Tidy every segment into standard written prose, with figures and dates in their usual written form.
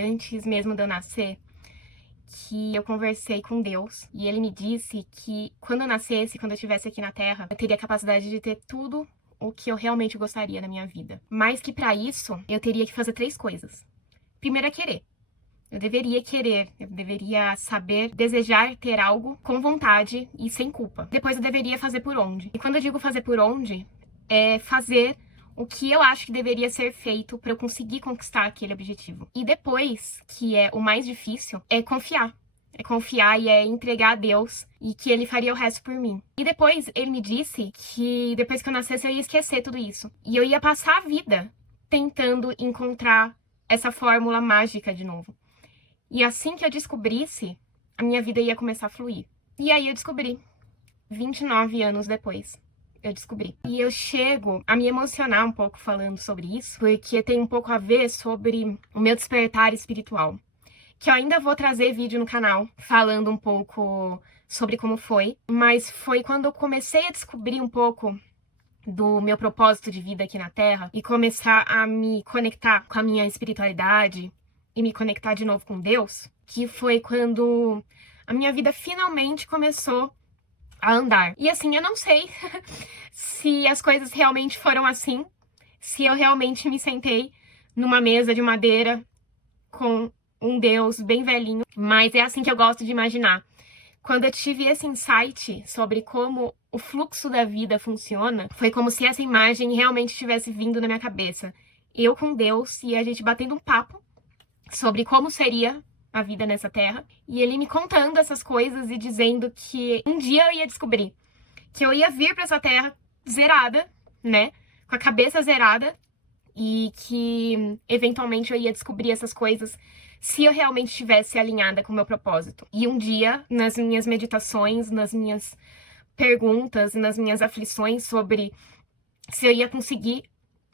antes mesmo de eu nascer, que eu conversei com Deus e ele me disse que quando eu nascesse, quando eu estivesse aqui na Terra, eu teria a capacidade de ter tudo o que eu realmente gostaria na minha vida. Mas que para isso, eu teria que fazer 3 coisas. Primeiro é querer. Eu deveria querer, eu deveria saber, desejar ter algo com vontade e sem culpa. Depois eu deveria fazer por onde. E quando eu digo fazer por onde, é fazer o que eu acho que deveria ser feito para eu conseguir conquistar aquele objetivo. E depois, que é o mais difícil, é confiar. É confiar e é entregar a Deus e que ele faria o resto por mim. E depois ele me disse que depois que eu nascesse eu ia esquecer tudo isso. E eu ia passar a vida tentando encontrar essa fórmula mágica de novo. E assim que eu descobrisse, a minha vida ia começar a fluir. E aí eu descobri. 29 anos depois, eu descobri. E eu chego a me emocionar um pouco falando sobre isso, porque tem um pouco a ver sobre o meu despertar espiritual. Que eu ainda vou trazer vídeo no canal falando um pouco sobre como foi. Mas foi quando eu comecei a descobrir um pouco do meu propósito de vida aqui na Terra e começar a me conectar com a minha espiritualidade e me conectar de novo com Deus, que foi quando a minha vida finalmente começou a andar. E assim, eu não sei se as coisas realmente foram assim, se eu realmente me sentei numa mesa de madeira com um Deus bem velhinho, mas é assim que eu gosto de imaginar. Quando eu tive esse insight sobre como o fluxo da vida funciona, foi como se essa imagem realmente tivesse vindo na minha cabeça. Eu com Deus e a gente batendo um papo sobre como seria a vida nessa terra. E ele me contando essas coisas e dizendo que um dia eu ia descobrir que eu ia vir para essa terra zerada, né? Com a cabeça zerada. E que eventualmente eu ia descobrir essas coisas se eu realmente estivesse alinhada com o meu propósito. E um dia, nas minhas meditações, nas minhas perguntas, nas minhas aflições sobre se eu ia conseguir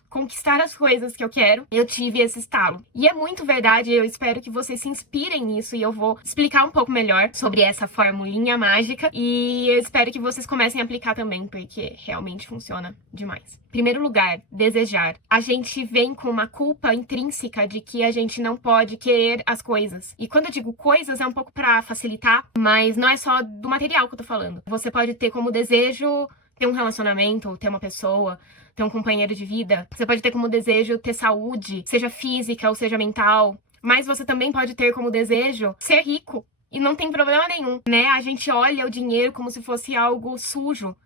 conquistar as coisas que eu quero, eu tive esse estalo. E é muito verdade, eu espero que vocês se inspirem nisso e eu vou explicar um pouco melhor sobre essa formulinha mágica e eu espero que vocês comecem a aplicar também, porque realmente funciona demais. Primeiro lugar, desejar. A gente vem com uma culpa intrínseca de que a gente não pode querer as coisas. E quando eu digo coisas, é um pouco pra facilitar, mas não é só do material que eu tô falando. Você pode ter como desejo ter um relacionamento, ter uma pessoa, ter um companheiro de vida. Você pode ter como desejo ter saúde, seja física ou seja mental. Mas você também pode ter como desejo ser rico. E não tem problema nenhum, né? A gente olha o dinheiro como se fosse algo sujo.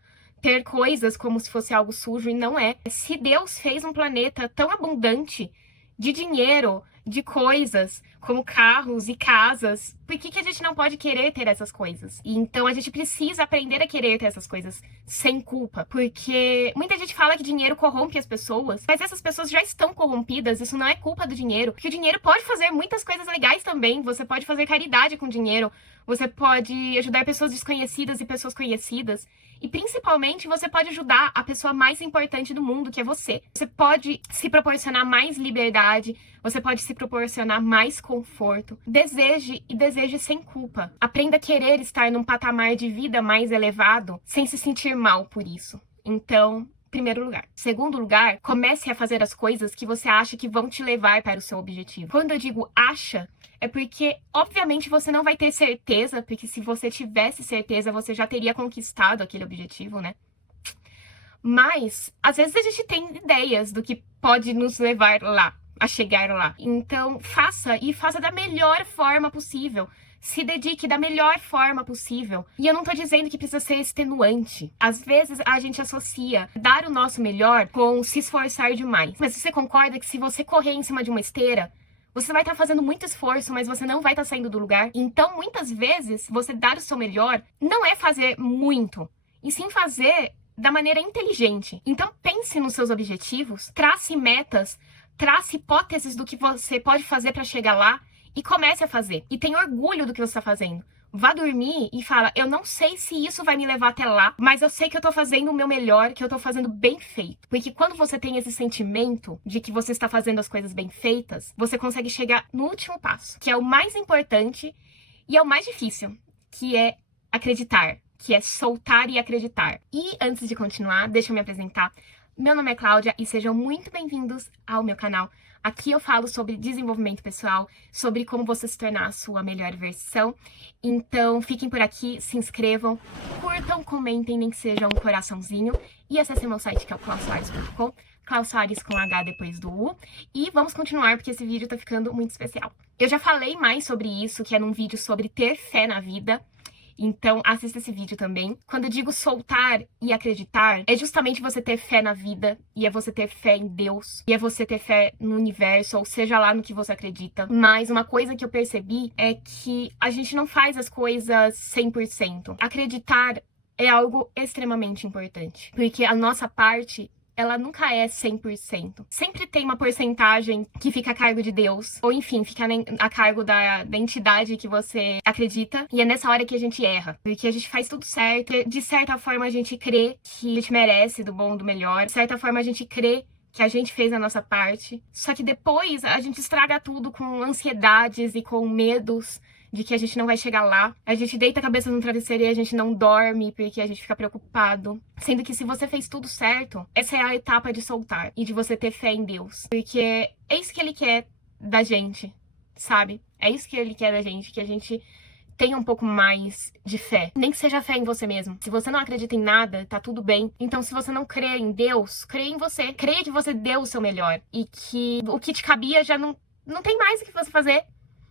Ter coisas como se fosse algo sujo e não é. Se Deus fez um planeta tão abundante de dinheiro, de coisas, como carros e casas, por que a gente não pode querer ter essas coisas? E então a gente precisa aprender a querer ter essas coisas sem culpa, porque muita gente fala que dinheiro corrompe as pessoas, mas essas pessoas já estão corrompidas, isso não é culpa do dinheiro, porque o dinheiro pode fazer muitas coisas legais também, você pode fazer caridade com dinheiro, você pode ajudar pessoas desconhecidas e pessoas conhecidas, e principalmente você pode ajudar a pessoa mais importante do mundo, que é você. Você pode se proporcionar mais liberdade, você pode se proporcionar mais conforto. Deseje e deseje sem culpa. Aprenda a querer estar num patamar de vida mais elevado sem se sentir mal por isso. Então, primeiro lugar. Segundo lugar, comece a fazer as coisas que você acha que vão te levar para o seu objetivo. Quando eu digo acha, é porque, obviamente, você não vai ter certeza, porque se você tivesse certeza, você já teria conquistado aquele objetivo, né? Mas, às vezes a gente tem ideias do que pode nos levar lá, a chegar lá. Então, faça e faça da melhor forma possível. Se dedique da melhor forma possível. E eu não tô dizendo que precisa ser extenuante. Às vezes a gente associa dar o nosso melhor com se esforçar demais. Mas você concorda que se você correr em cima de uma esteira, você vai estar fazendo muito esforço, mas você não vai estar saindo do lugar? Então, muitas vezes, você dar o seu melhor não é fazer muito, e sim fazer da maneira inteligente. Então, pense nos seus objetivos, trace metas, trace hipóteses do que você pode fazer para chegar lá e comece a fazer. E tenha orgulho do que você está fazendo. Vá dormir e fala, eu não sei se isso vai me levar até lá, mas eu sei que eu tô fazendo o meu melhor, que eu tô fazendo bem feito. Porque quando você tem esse sentimento de que você está fazendo as coisas bem feitas, você consegue chegar no último passo, que é o mais importante e é o mais difícil, que é acreditar, que é soltar e acreditar. E antes de continuar, deixa eu me apresentar. Meu nome é Cláudia e sejam muito bem-vindos ao meu canal. Aqui eu falo sobre desenvolvimento pessoal, sobre como você se tornar a sua melhor versão. Então fiquem por aqui, se inscrevam, curtam, comentem, nem que seja um coraçãozinho. E acessem meu site que é o clausoares.com, Klaus Soares com H depois do U. E vamos continuar porque esse vídeo tá ficando muito especial. Eu já falei mais sobre isso, que é num vídeo sobre ter fé na vida. Então, assista esse vídeo também. Quando eu digo soltar e acreditar, é justamente você ter fé na vida, e é você ter fé em Deus, e é você ter fé no universo, ou seja lá no que você acredita. Mas uma coisa que eu percebi é que a gente não faz as coisas 100%. Acreditar é algo extremamente importante, porque a nossa parte, ela nunca é 100%. Sempre tem uma porcentagem que fica a cargo de Deus, ou enfim, fica a cargo da entidade que você acredita, e é nessa hora que a gente erra, porque a gente faz tudo certo, de certa forma a gente crê que a gente merece do bom, do melhor, de certa forma a gente crê que a gente fez a nossa parte, só que depois a gente estraga tudo com ansiedades e com medos de que a gente não vai chegar lá. A gente deita a cabeça no travesseiro e a gente não dorme porque a gente fica preocupado. Sendo que se você fez tudo certo, essa é a etapa de soltar e de você ter fé em Deus. Porque é isso que Ele quer da gente, sabe? É isso que Ele quer da gente, que a gente tenha um pouco mais de fé. Nem que seja fé em você mesmo. Se você não acredita em nada, tá tudo bem. Então, se você não crê em Deus, crê em você. Creia que você deu o seu melhor. E que o que te cabia já não tem mais o que você fazer.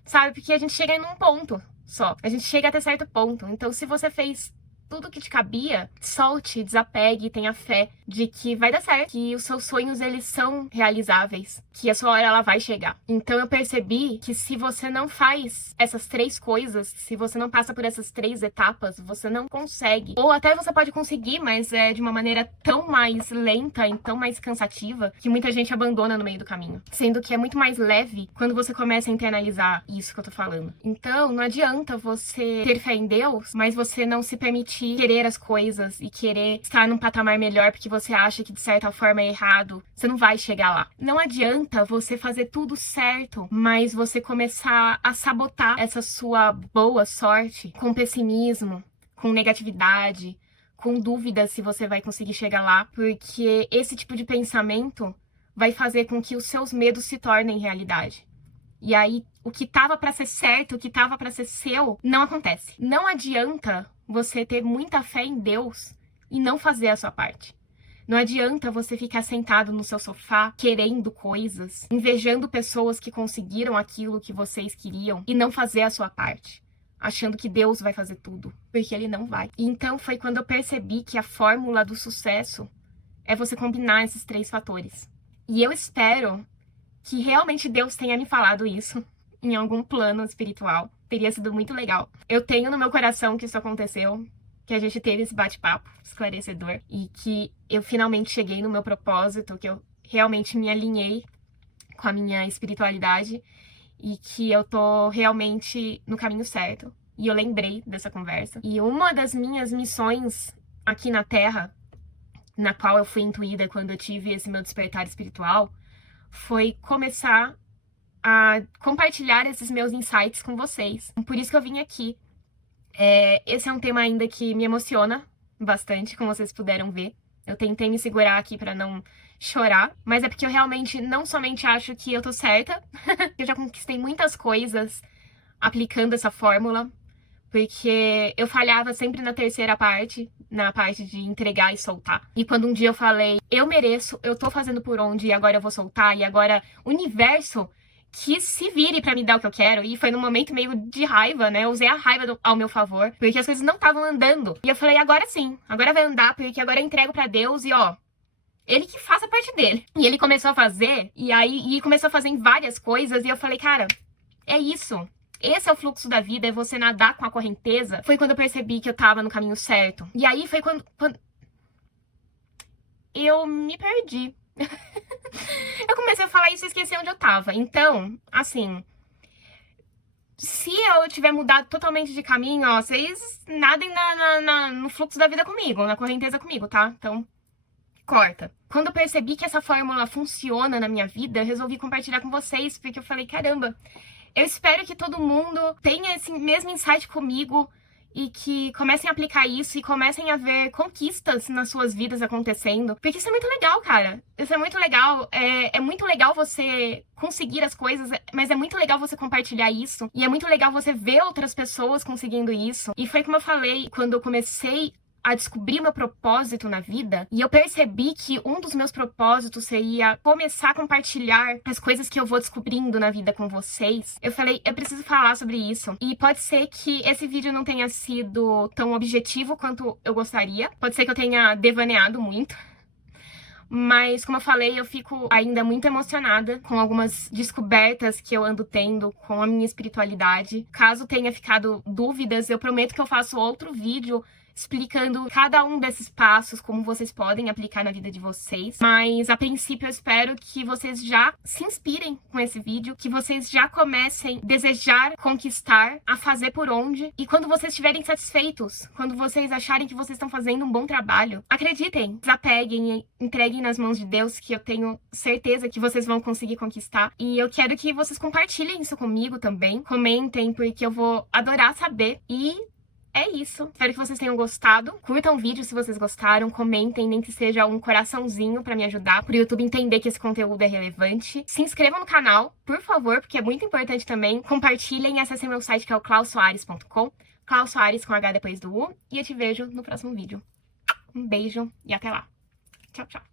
Sabe? Porque a gente chega em um ponto só. A gente chega até certo ponto. Então, se você fez tudo que te cabia, solte, desapegue e tenha fé de que vai dar certo. Que os seus sonhos, eles são realizáveis. Que a sua hora, ela vai chegar. Então, eu percebi que se você não faz essas 3 coisas, se você não passa por essas 3 etapas, você não consegue. Ou até você pode conseguir, mas é de uma maneira tão mais lenta e tão mais cansativa que muita gente abandona no meio do caminho. Sendo que é muito mais leve quando você começa a internalizar isso que eu tô falando. Então, não adianta você ter fé em Deus, mas você não se permitir querer as coisas e querer estar num patamar melhor porque você acha que de certa forma é errado. Você não vai chegar lá. Não adianta você fazer tudo certo, mas você começar a sabotar essa sua boa sorte com pessimismo, com negatividade, com dúvidas se você vai conseguir chegar lá, porque esse tipo de pensamento vai fazer com que os seus medos se tornem realidade. E aí, o que tava pra ser certo, o que tava pra ser seu, não acontece. Não adianta você ter muita fé em Deus e não fazer a sua parte. Não adianta você ficar sentado no seu sofá querendo coisas, invejando pessoas que conseguiram aquilo que vocês queriam e não fazer a sua parte, achando que Deus vai fazer tudo, porque Ele não vai. E então foi quando eu percebi que a fórmula do sucesso é você combinar esses 3 fatores. E eu espero que realmente Deus tenha me falado isso em algum plano espiritual. Teria sido muito legal. Eu tenho no meu coração que isso aconteceu, que a gente teve esse bate-papo esclarecedor e que eu finalmente cheguei no meu propósito, que eu realmente me alinhei com a minha espiritualidade e que eu tô realmente no caminho certo. E eu lembrei dessa conversa. E uma das minhas missões aqui na Terra, na qual eu fui intuída quando eu tive esse meu despertar espiritual, foi começar a compartilhar esses meus insights com vocês. Por isso que eu vim aqui. Esse é um tema ainda que me emociona bastante, como vocês puderam ver. Eu tentei me segurar aqui pra não chorar, mas é porque eu realmente não somente acho que eu tô certa, eu já conquistei muitas coisas aplicando essa fórmula, porque eu falhava sempre na terceira parte, na parte de entregar e soltar. E quando um dia eu falei, eu mereço, eu tô fazendo por onde e agora eu vou soltar, e agora o universo que se vire pra me dar o que eu quero. E foi num momento meio de raiva, né? Eu usei a raiva ao meu favor, porque as coisas não estavam andando. E eu falei, agora sim, agora vai andar, porque agora eu entrego pra Deus e ó, Ele que faça a parte dele. E ele começou a fazer, e começou a fazer em várias coisas, e eu falei, cara, é isso. Esse é o fluxo da vida, é você nadar com a correnteza. Foi quando eu percebi que eu tava no caminho certo. E aí foi quando eu me perdi. Eu comecei a falar isso e esqueci onde eu tava. Então, assim, se eu tiver mudado totalmente de caminho, ó, vocês nadem no fluxo da vida comigo, na correnteza comigo, tá? Então, corta. Quando eu percebi que essa fórmula funciona na minha vida, eu resolvi compartilhar com vocês, porque eu falei, caramba, eu espero que todo mundo tenha esse mesmo insight comigo e que comecem a aplicar isso e comecem a ver conquistas nas suas vidas acontecendo. Porque isso é muito legal, cara. Isso é muito legal. É muito legal você conseguir as coisas, mas é muito legal você compartilhar isso. E é muito legal você ver outras pessoas conseguindo isso. E foi como eu falei, quando eu comecei a descobrir meu propósito na vida, e eu percebi que um dos meus propósitos seria começar a compartilhar as coisas que eu vou descobrindo na vida com vocês. Eu falei, eu preciso falar sobre isso. E pode ser que esse vídeo não tenha sido tão objetivo quanto eu gostaria. Pode ser que eu tenha devaneado muito. Mas, como eu falei, eu fico ainda muito emocionada com algumas descobertas que eu ando tendo com a minha espiritualidade. Caso tenha ficado dúvidas, eu prometo que eu faço outro vídeo explicando cada um desses passos, como vocês podem aplicar na vida de vocês. Mas, a princípio, eu espero que vocês já se inspirem com esse vídeo, que vocês já comecem a desejar conquistar, a fazer por onde. E quando vocês estiverem satisfeitos, quando vocês acharem que vocês estão fazendo um bom trabalho, acreditem, desapeguem e entreguem nas mãos de Deus, que eu tenho certeza que vocês vão conseguir conquistar. E eu quero que vocês compartilhem isso comigo também. Comentem, porque eu vou adorar saber. E é isso. Espero que vocês tenham gostado. Curtam o vídeo se vocês gostaram. Comentem, nem que seja um coraçãozinho pra me ajudar, pro YouTube entender que esse conteúdo é relevante. Se inscrevam no canal, por favor, porque é muito importante também. Compartilhem e acessem meu site, que é o clausoares.com. Klaus Soares com H depois do U. E eu te vejo no próximo vídeo. Um beijo e até lá. Tchau, tchau.